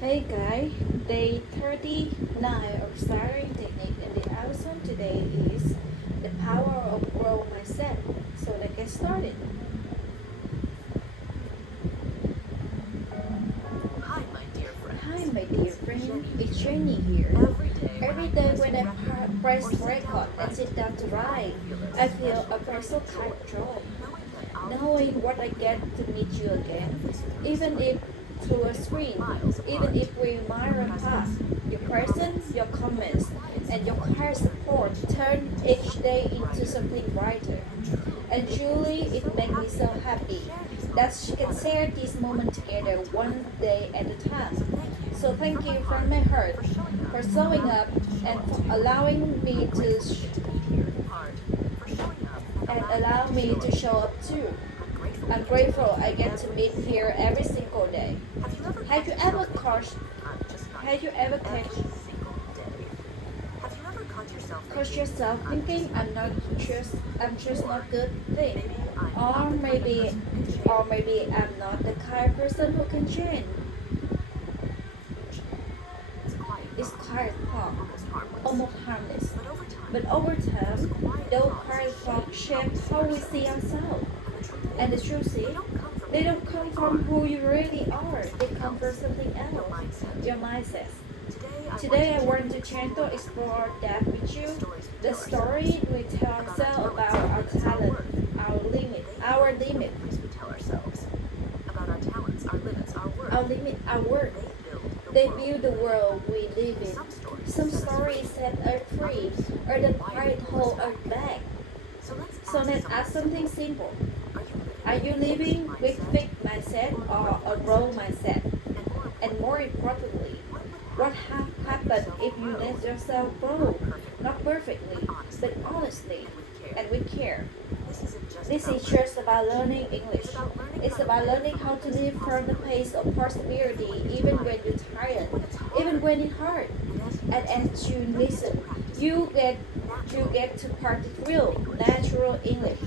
Hey guy, day 39 of Starring Technique and the outcome today is the power of grow mindset. So let's get started. Hi, my dear Hi friends. my dear friend, Jenny it's here. Jenny here. Every Every day day when when I I press press record record and and sit sit down down to to write, write, I I feel feel a a very personal joy kind of joy, knowing knowing that what I'll I get get to meet you again, even even if if through a we're screen, miles even apart. if we're miles Your apart. Your presence, your presence, your comments, and comments, and your quiet support turn each day into something brighter. And truly, it makes me so happy that she can share this moment together one day at a time. So thank you from my heart for showing up and for allowing me to and allow me to show up too. I'm grateful I get to meet here every single day. Have you ever caught have you ever catch yourself thinking I'm just not good thing? Or maybe I'm not the kind of person who can change. It's quiet thought, almost harmless. But over time, those quiet thoughts shape how we see ourselves. And the truth is, they don't come from who you really are. They come from something else. Your mindset. Today I want to gentle explore that with you. The story we tell ourselves about our talent, our limit, our worth. They build the world we live in. Some stories set us free, or the quiet hold us back. So let's ask something simple. Are you living with fixed mindset or a growth mindset? And more importantly, what happened if you let yourself grow? Not perfectly, but honestly and with care. This is just about learning English. It's about learning how to live from the pace of possibility even when you're tired, even when it's hard. And as you listen, you get to practice real, natural English,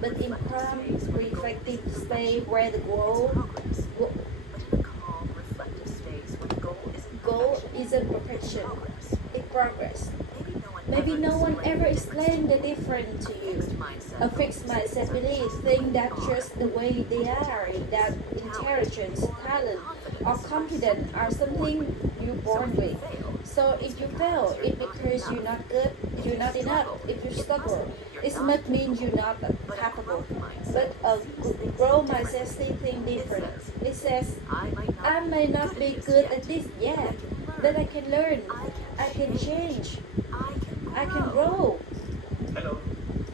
but in calm, reflective space where the goal isn't perfection, it's progress. Maybe no one ever explained the difference to you. A fixed mindset belief think that just the way they are, that intelligence, talent, or confidence are something you're born with. So if you fail, it because you're not good, you're not enough. If you struggle, it must mean you're not capable. But a growth mindset still think different. It says, I may not be good at this yet, but I can learn, I can change, I can grow. Hello,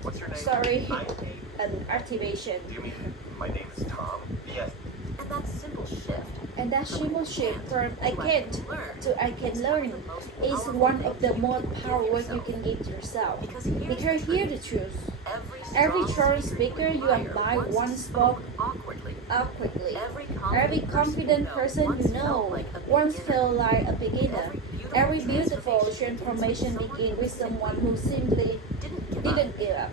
what's your name? Sorry, I'm Nate. an activation. Do you mean my name is Tom? Yes. And that simple shift And that simple shift from I to can't to I can learn is one of the most powerful you can give to yourself. Because here's the truth. Every strong speaker you admire once spoke awkwardly. Every confident person you know once felt like a beginner. Every beautiful transformation begins with someone who simply didn't give up.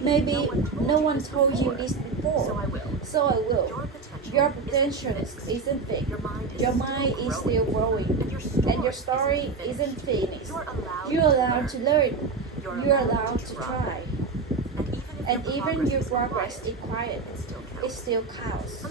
Maybe no one told you this before, so I will. Your potential isn't fake. Your mind is still growing, and your story isn't finished. You're allowed to learn. You're allowed to try. And even your progress is quiet. It still counts.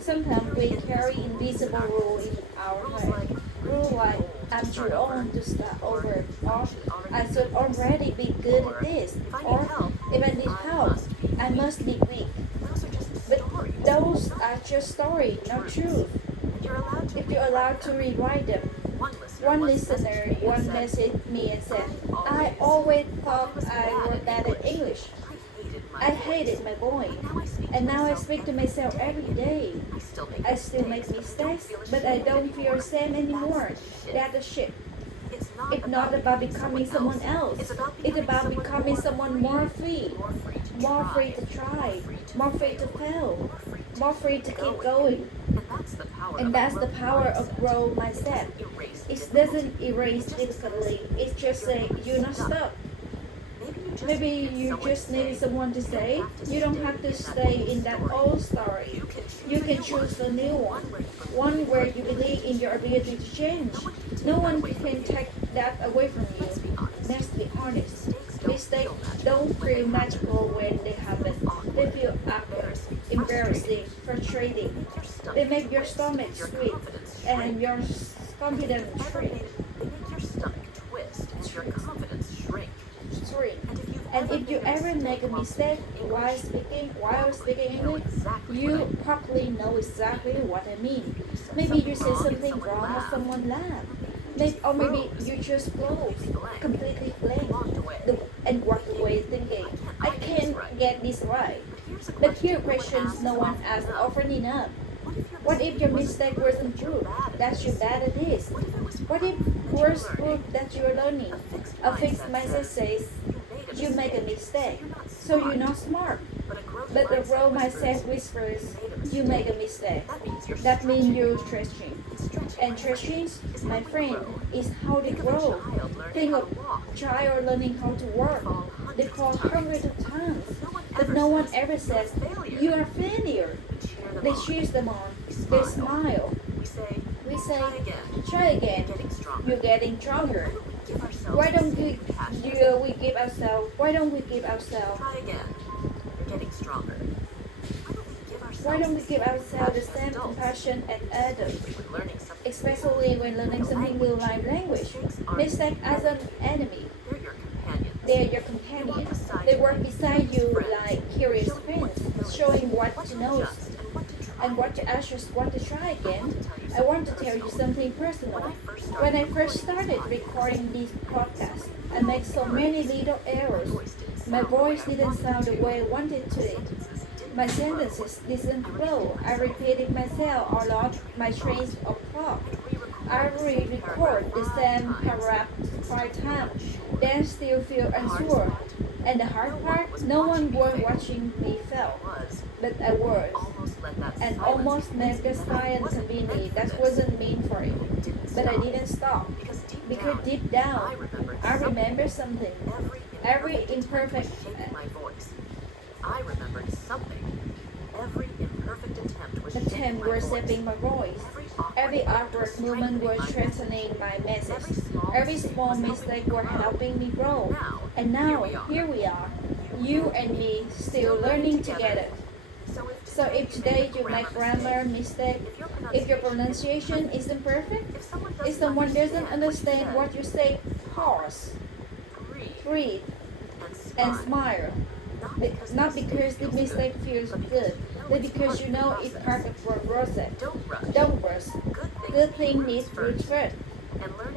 Sometimes we carry invisible rule in our head. Rule like I'm too old to start over, or I should already be good at this, or if I need help, I must be weak. But those are just stories, not truth. If you're allowed to rewrite them, one listener one messaged me and said, I always thought I were bad at English. I hated my voice. And now I speak to myself every day. I still make mistakes, but I don't feel shame anymore. That's a shift. It's not about becoming someone else. It's about becoming someone more free to try, more free to fail, more free to keep going. And that's the power of growth mindset. It doesn't erase difficulty. It just says you're not stuck. Maybe you just need someone to say. You don't have to stay in that old story. You can choose a new one where you believe in your ability to change. No one can take that away from you. Let's be honest. Mistakes don't feel magical when they happen. They feel awkward, embarrassing, frustrating. They make your stomach sweet and your confidence shrink. They make your stomach twist and your confidence shrink. Shrink. And if you ever make a mistake while speaking English, you probably know exactly what I mean. Maybe you say something wrong or someone laughs. Or maybe you just froze, completely blank, and walked away thinking, I can't get this right. But here are questions no one asks often enough. What if your mistake wasn't true? That you're bad at this? What if worse proof that you're learning? A fixed mindset says you make a mistake, so you're not smart. But the growth mindset whispers you make a mistake. That means you're stretching. And stretching, my friend, is how they grow. Think of child learning how to walk. They fall hundreds of times, but no one ever says you are a failure. They cheer them on. They smile. We say, try again. You're getting stronger. Why don't we give ourselves? Why don't we give ourselves? Try again. You're getting stronger. Why don't we give ourselves the same compassion as others, Learning something. especially when learning something new like language? Mistakes as an enemy. They're your companions. They're your companions. They work beside you like curious friends, showing what to know and what to anxious want to try again. I want to tell you something personal. When I first started recording this podcast, I made so many little errors. My voice didn't sound the way I wanted to. My sentences didn't flow. I repeated myself or lost my trains of thought. I re-record the same paragraph 5 times, then still feel unsure. And the hard part, no one was watching me fail, but I was. And almost made the silence convenient. That wasn't mean for it. But I didn't stop. Because deep down, I remember something. Every imperfect my voice. I remembered something. Every imperfect attempt was shaping my voice. Every awkward movement was strengthening my message. Every small mistake was helping me grow. And now, here we are, you and me, still learning together. So if today you make grammar mistake, if your pronunciation isn't perfect, if someone doesn't understand what you say, pause, breathe, and smile. Not because the mistake feels good, but because you know it's part of the process. Don't rush. Good thing needs root first.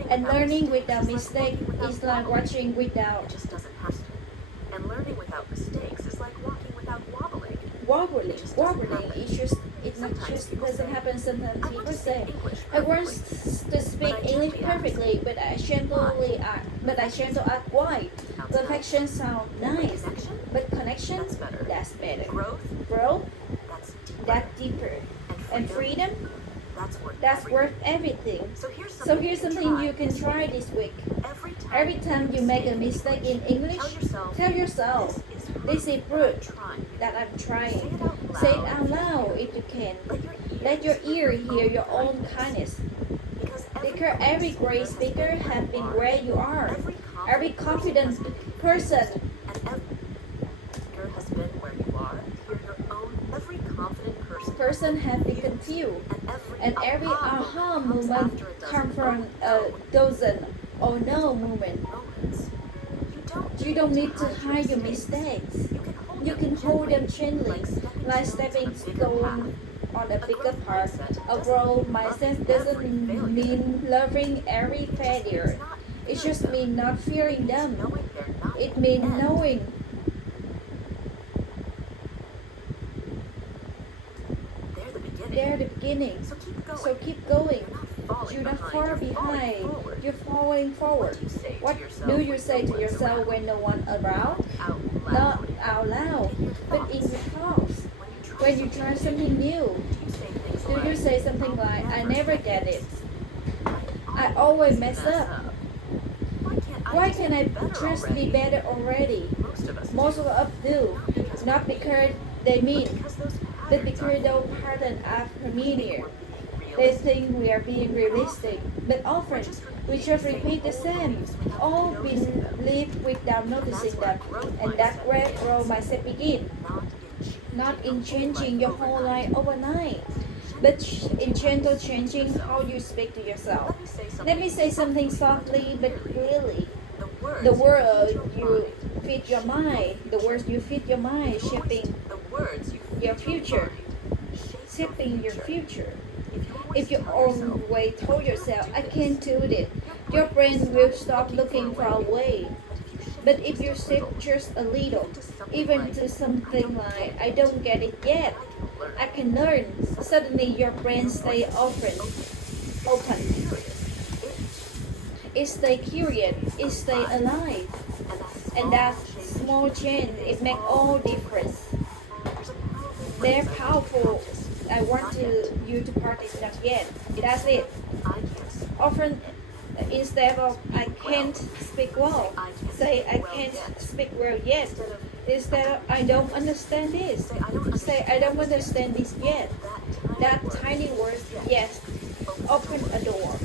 And learning without mistake is like watching without just doesn't have to. And learning without mistakes is like walking without wobbling. wobbling. It not just doesn't happen sometimes. People say, I want to speak English perfectly, but I gentle act wide. Perfection sounds nice, but connection, that's better. Growth, that's deeper. And freedom, that's worth everything. So here's something you can try this week. Every time you make a mistake in English, tell yourself, this is proof that I'm trying. Say it out loud if you can. Let your ear hear your own kindness. Because every great speaker has been where you are. Every confident person has been where you are. You're your own. Every confident person has been confused. And every aha moment comes from a dozen oh no moment. You don't need to hide your mistakes. You can hold them gently, like stepping stone on a bigger part. A growth mindset doesn't mean loving every failure. It just means not fearing them. It means knowing they're the beginning. So keep going. You're not far behind. You're falling forward. What do you say to yourself when no one around? Not out loud, but in your thoughts. When you try something new, do you say something like, I never get it? I always mess up. Why can't I just be better already? of us Most of us do. Not because they mean, because those but patterns because those patterns are familiar. They think we are being realistic, but often we just repeat the same, all believe without noticing them, and that's where growth mindset begins. Not in changing your whole life overnight, but in gentle changing how you speak to yourself. Let me say something softly but clearly. The word you feed your mind, the words you feed your mind, shaping the words you your future, shaping your future. If you always told yourself, I can't do it, your brain will stop looking for a way. But if you shift just a little, even to something like, I don't get it yet, I can learn, suddenly your brain stays open. It stays curious, it stays alive. And that small change, it makes all difference. They're powerful. I want you to practice that yet. That's it. Often, instead of I can't speak well, say I can't speak well yet. Instead of I don't understand this, say I don't understand this yet. That tiny word, yes, open a door.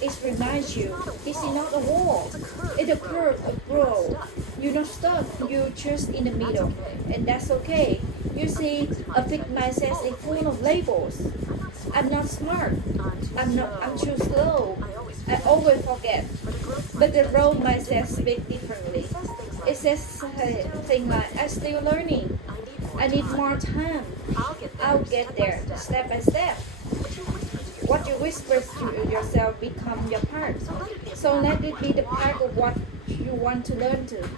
It reminds you this is not a wall. It's a curve, a growth. You're not stuck. You're just in the middle, and that's okay. You see, a fixed mindset is full of labels. I'm not smart. I'm too slow. I always forget. But the growth mindset speaks differently. It says things like, I'm still learning. I need more time. I'll get there, step by step. What you whisper to yourself become your part. So let it be the part of what you want to learn to.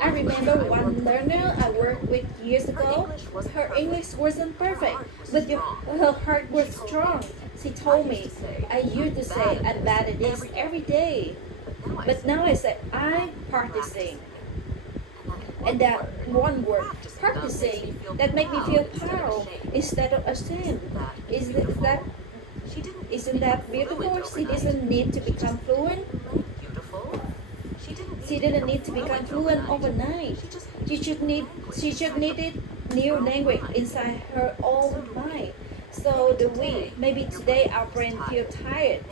I remember one learner I worked with years ago. Her English wasn't perfect, but her heart was strong. She told me, I used to say I'm bad at this every day. But now I say I'm practicing. And that one word, practicing, that make me feel proud instead of ashamed. Isn't that beautiful? She doesn't need to become fluent. She didn't need to become fluent overnight. She just needed new language inside her own mind. So do we. Maybe today our brain feel tired.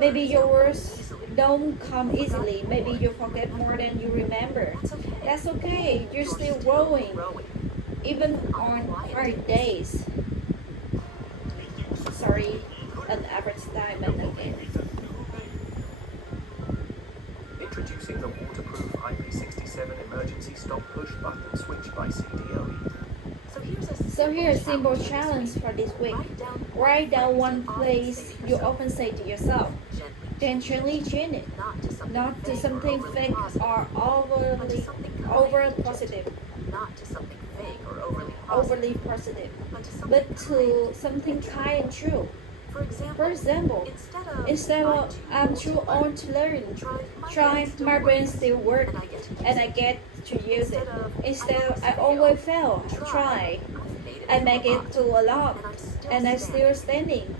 Maybe your words don't come easily. Maybe you forget more than you remember. That's okay. You're still growing, even on hard days. Sorry, an average time and again. Introducing the waterproof IP67 emergency stop push button switch by CDOE. So here's a simple challenge for this week. Write down one place you often say to yourself. Then gently change it. Not to something fake or over positive. Overly positive. But to something kind and true. For example, instead of I'm too old to learn, try my brain still works and I get to use it. Instead of I always fail, try. I make it to a lot and I'm still standing.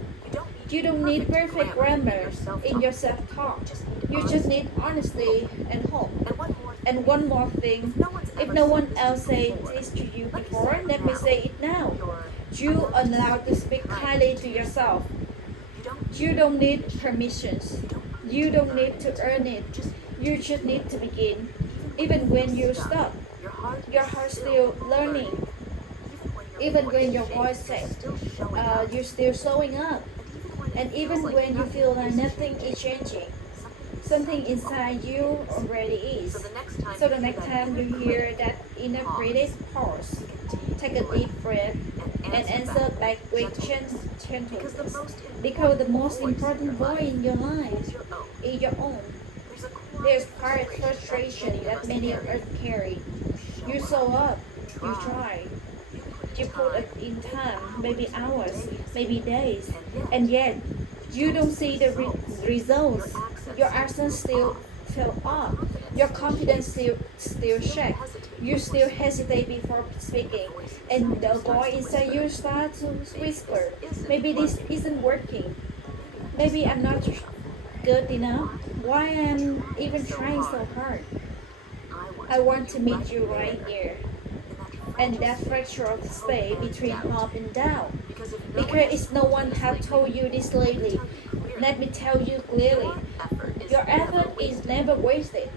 You don't need perfect grammar in your self-talk. You just need honesty and hope. And one more thing, if no one else said this to you before, let me say it now. You are allowed to speak kindly to yourself. You don't need permissions. You don't need to earn it. You just need to begin. Even when you stop, your heart still learning. Even when your voice says, you're still showing up. And even when you feel like nothing is changing, something inside you already is. So the next time you hear that inner critic, pause. Take a deep breath and answer back with gentleness. Because the most important voice in your life is your own. There's quiet frustration that many of us carry. You show up, you try, you put it in time, maybe hours, maybe days, and yet you don't see the results. Your actions still fell off. Your confidence still shake. You still hesitate before speaking, and the voice inside you starts to whisper, maybe this isn't working. Maybe I'm not good enough. Why am I even trying so hard? I want to meet you right here. And that fracture of space between up and down. Because no one has told you this lately. Let me tell you clearly. Your effort is never wasted.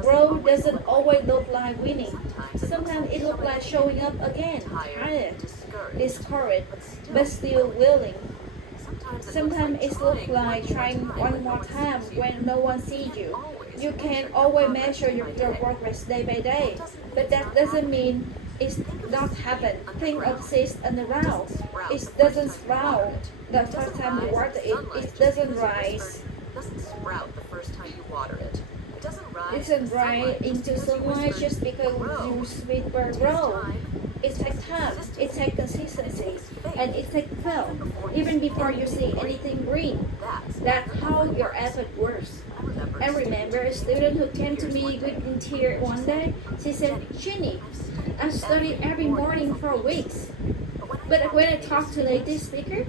Growth doesn't always look like winning. Sometimes it looks like showing up again, tired, discouraged, but still willing. Sometimes it looks like trying one more time when no one sees you. You can always measure your progress day by day, but that doesn't mean it's not happen. Think of seeds in the ground. It doesn't sprout the first time you water it. It doesn't rise. It doesn't sprout the first time you water it. It doesn't rise. It doesn't rise into sunlight just because you sweet bird grow. It takes time, it takes consistency, and it takes fail, even before you see anything green. That's how your effort works. I remember a student who came to me with tears one day. She said, Ginny, I studied every morning for weeks. But when I talk to native speaker,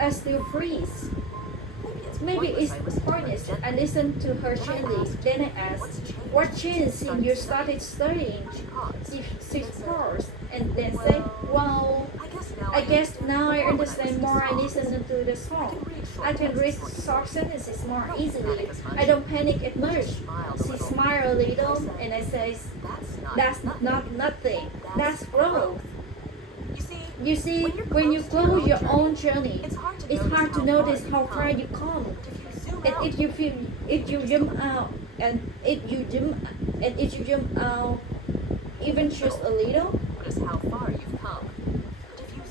I still freeze. Maybe it's pointless. I listened to her gently. Then I asked, what changed since you started studying? She paused and then said, well, I guess now I understand more. I listen to the song. I can read short sentences more easily. I don't panic as much. She smiled a little and I said, that's not nothing. That's growth. You see, when you go your own journey, it's hard to notice how far you come. And if you jump out, if you jump out, even just a little, Notice how far you've come. But if you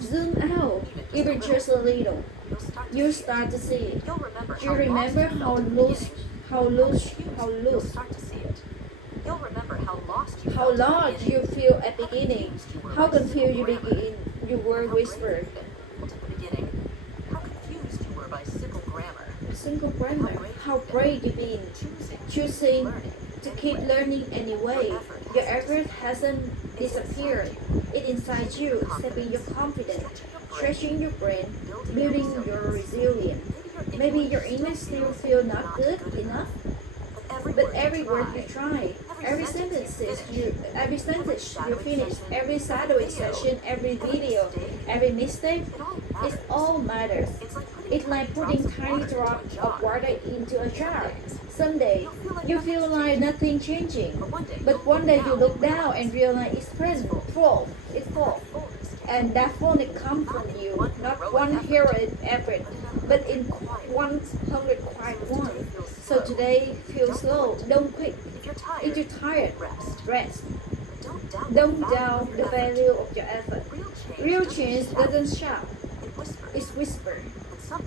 zoom out, even just a little, you start to see it. You'll remember You remember how You'll loose, start to see it. You'll remember how lost you how felt at the large beginning. you feel at beginning, how confused you begin, you were whispered. Well, at the beginning, how confused you were by simple grammar. Single grammar, how brave you've been, choosing to keep learning anyway. Your effort hasn't disappeared. It inside you, shaping your confidence, stretching your brain, building your resilience. Maybe your English still feel not good enough, but every word you try, every sentence you finish, every shadowing session, every video, every mistake, it all matters. It's like putting tiny drops of water into a jar. Someday, you feel like nothing changing, but one day you look down and realize it's full. It's full. And that fullness comes from you, not one heroic effort, but in 100 quiet ones. So today, feel slow. Don't quit. If you're tired, rest. Don't doubt the value of your effort. Real change doesn't shout, it's whispered.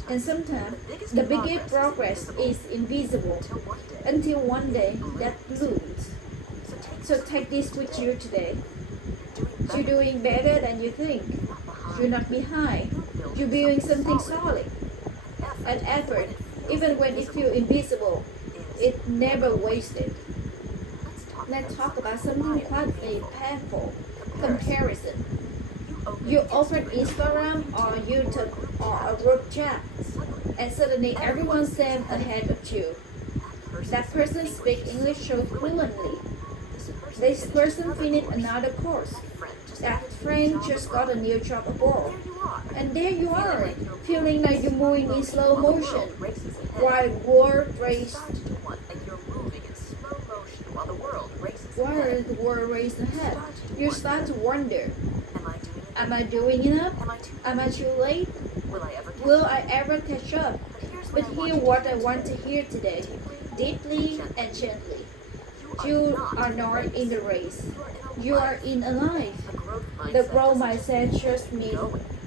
And sometimes the biggest progress is invisible until one day that blooms. So take this with you today. You're doing better than you think. You're not behind. You're building something solid. And effort, even when it feels invisible, it's never wasted. Let's talk about something quietly painful. Comparison. You open Instagram or YouTube or a group chat, and suddenly everyone seems ahead of you. That person speaks English so fluently. This person finished another course. That friend just got a new job abroad. And there you are, feeling like you're moving in slow motion, while the world races ahead. You start to wonder, am I doing enough? Am I too late? Will I ever catch up? But hear what I want to hear today, deeply and gently. You are not in the race. You are in a life. The growth mindset just means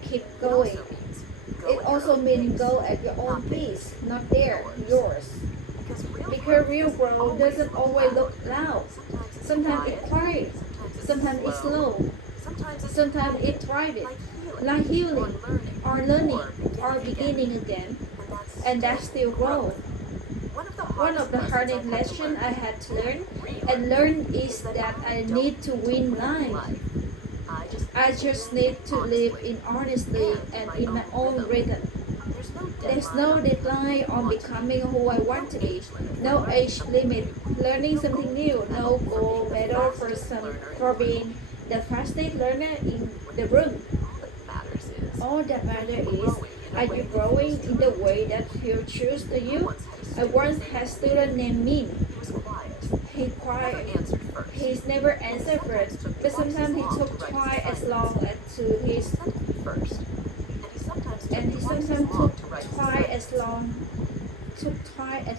keep going. It also means go at your own pace, not yours. Because real growth doesn't always look loud. Sometimes it's quiet. Sometimes it's slow. Sometimes it's private. Like healing, or learning, or beginning again. And that's still growth. One of the hardest lessons I had to learn is that I need to win life. I just need to live in honesty and in my own rhythm. There's no deadline on becoming who I want to be. No age limit. Learning something new. No gold medal for being the fastest learner in the room. All that matters is, are you growing in the way that feels true to you? I once had a student named Min. He quiet. He's never answered first, but sometimes he took twice as long as to his, and he sometimes took twice as long.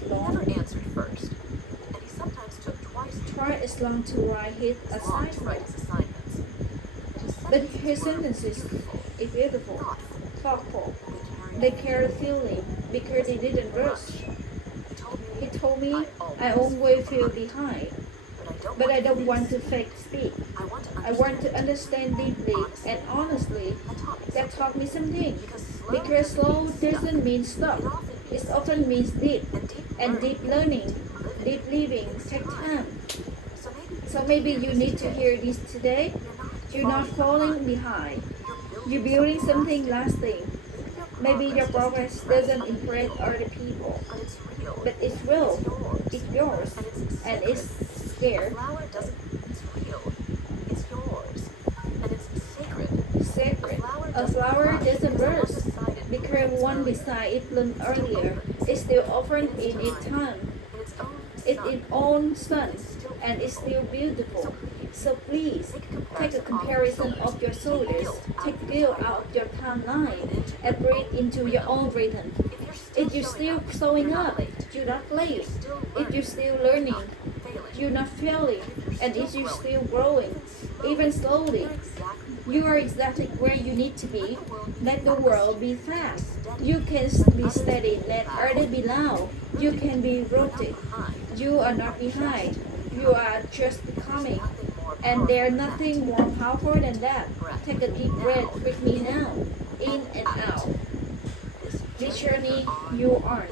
Never answered first, and he sometimes took Twice as long to write his as long to write assignment. his assignments. But his sentences is beautiful, thoughtful. They carry feeling because they didn't rush. He told me I always feel behind, but I don't want to fake speed. I want to understand deeply and honestly. That taught me something. Because slow doesn't mean stop. It often means deep. And deep learning, deep living takes time. So maybe you need to hear this today. You're not falling behind. You're building something lasting. Maybe your progress doesn't impress other people, but it's real. It's yours, and it's scared. Flower doesn't. It's real. It's yours, and it's sacred. Sacred. A flower doesn't burst because one beside it bloomed earlier. It's still often in its time. It's its own sun, and it's still beautiful. So please, take a comparison of your shoulders, take guilt out of your timeline, and breathe into your own rhythm. If you're still showing up, you're not late. If you're still learning, you're not failing. And if you're still growing, even slowly, you are exactly where you need to be. Let the world be fast. You can be steady, let others be loud. You can be rooted. You are not behind. You are just becoming. And there's nothing more powerful than that. Take a deep breath with me now. In and out. This journey you are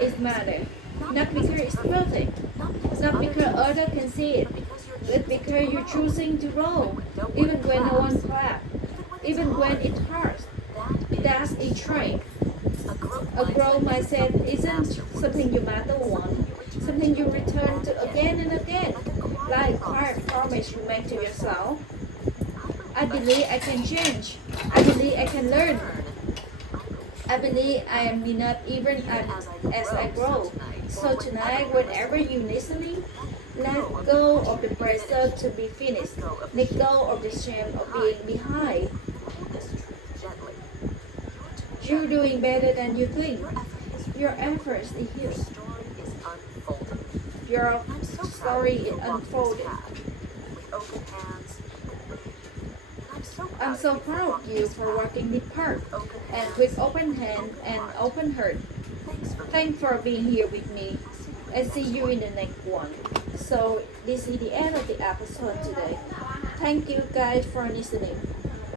is matter. Not because it's perfect. Not because others can see it. But because you're choosing to grow. Even when no one claps. Even when it hurts. That's a trait. A growth mindset isn't something you master once. Something you return to again and again. Like a quiet promise you make to yourself. I believe I can change. I believe I can learn. I believe I am enough even as I grow. So tonight, whenever you're listening, let go of the pressure to be finished. Let go of the shame of being behind. You're doing better than you think. Your efforts is here. Your story is unfolding. I'm so proud of you for working this part and with open hand and open heart. Thanks for being here with me. And see you in the next one. So this is the end of the episode today. Thank you guys for listening.